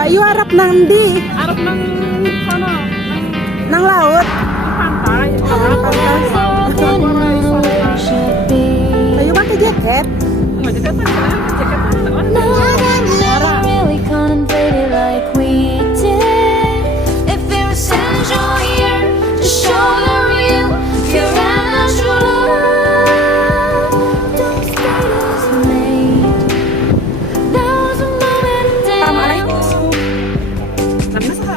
Bayu harap nang di Arep nang kono, nang laut. pantai. Bayu pakai jaket. Nggak jaket kan, jaket kan. Never really contemplated like we did. If there was essential here to show the real, pure and natural love. Those status made. There was a moment in time. Namanya siapa?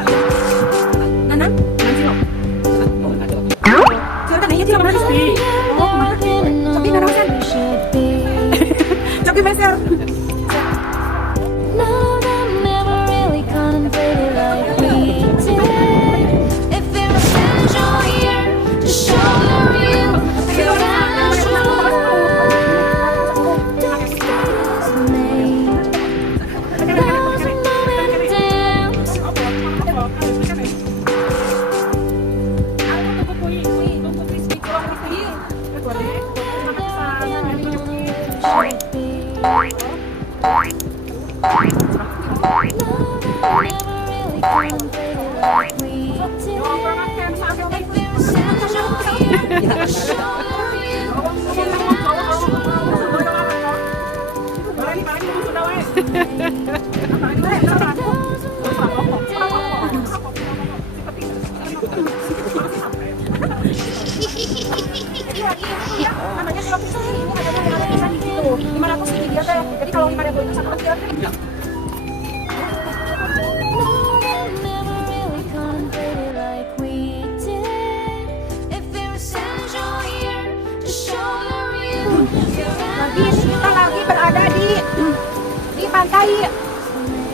Nanang, Nanti loh. silakan aja sila mana Pasti. Oh, kumaha? Cobi ngarawasan. Cobi meser. No, that never really contemplated like we did. If there was essential here to show the real, pure and natural love. Those status made. There was a moment in time. Namanya kalau pisang ini adanya yang pisang di situ. 500 ini dia teh. Jadi kalau 5.000 itu satu kilo teh. Lagi kita lagi berada di pantai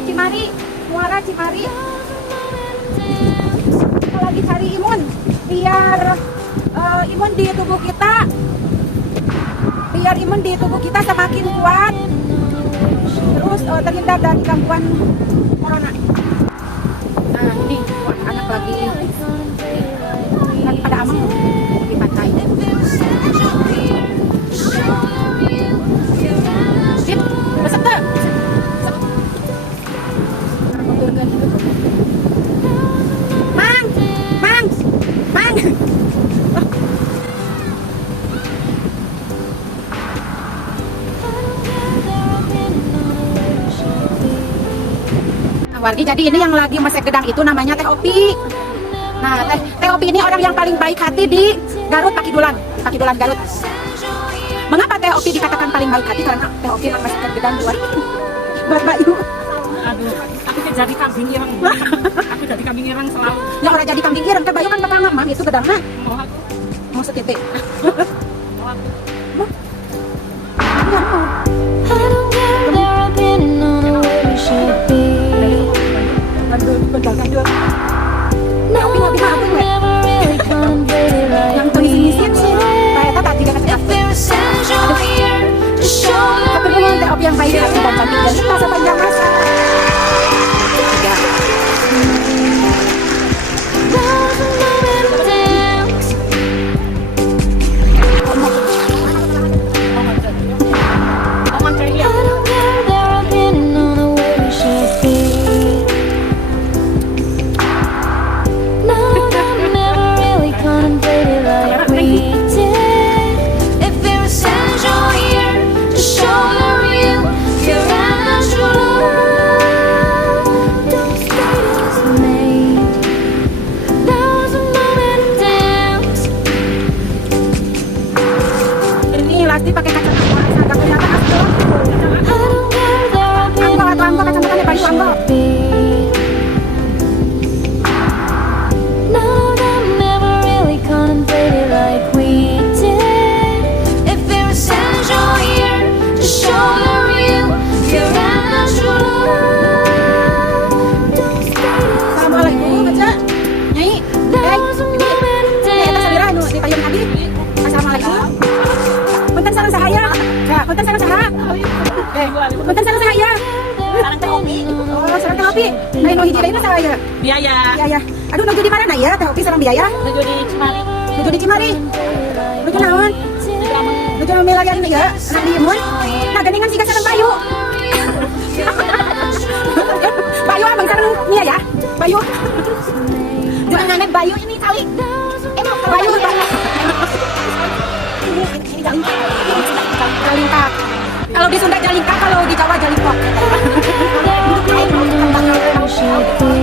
Cimari, Muara Cimari. Kita lagi cari imun biar imun di tubuh kita, semakin kuat, terus terhindar dari gangguan corona. Nah ini anak lagi pada aman di pantai. Sip, besok tuh. Mang, mang, mang. Wargi, jadi ini yang lagi mesek gedang itu namanya Teh Opi. Nah, Teh Opi ini orang yang paling baik hati di Garut, Pakidulan Garut. Mengapa Teh Opi dikatakan paling baik hati? Karena Teh Opi memang mesek gedang buat Bayu. Aduh, aku jadi kambing ireng. Aku jadi kambing ireng selalu. Ya orang jadi kambing ireng, Teh Bayu kan bakal ngamang itu gedangnya. Mau aku, Mau setitik. mau aku. Iya, mau. I don't care their opinion on the way we should be. Betul. No, I never really contemplated like Yang tuh we isi-isi sih. did. Kayak tata tiga kasih If there was essential here to show the tapi memang Teh Opi yang baik hati dan cantik dan suka sepanjang masa. Tiga. there was a moment of doubt. Ngomong kayak I iya. don't care their opinion on the way we should be. No, I never really contemplated like we did. If there was essential here to show the real, pure and natural love. Those status made. There was a moment of doubt. Ini Lasti pakai kacamata agak kelihatan astro. I don't care their opinion Anggo on the kacamatanya way we Bayu Anggo. should be. No, I never really contemplated like we did. If there was essential here to show the real, pure and natural love. Those status Assalamualaikum, baca. Nyai. there was a moment of Eta doubt. sabira anu di payung tadi. Assalamualaikum. Punten sareng sahaya. Ya, punten sareng saha. Punten sareng sahaya. Sarang Teh Opi. Oh, sareng Teh Opi. Nah, nu hiji deui mah sahaya. Biaya. Ya ya. Aduh, nuju di mana na ya? Teh Opi sareng biaya. Menuju di Cimari. Nuju di Cimari. Nuju naon? Nuju milarian ieu ya. Anak di imun. Nah, geningan siga sareng Bayu. Bayu abang sareng Bayu. Jangan Bayu ini kali. Bayu. Ini jalingkak. Jalingkak. Kalau di Sunda jalingkak, kalau di Jawa jalingkok. She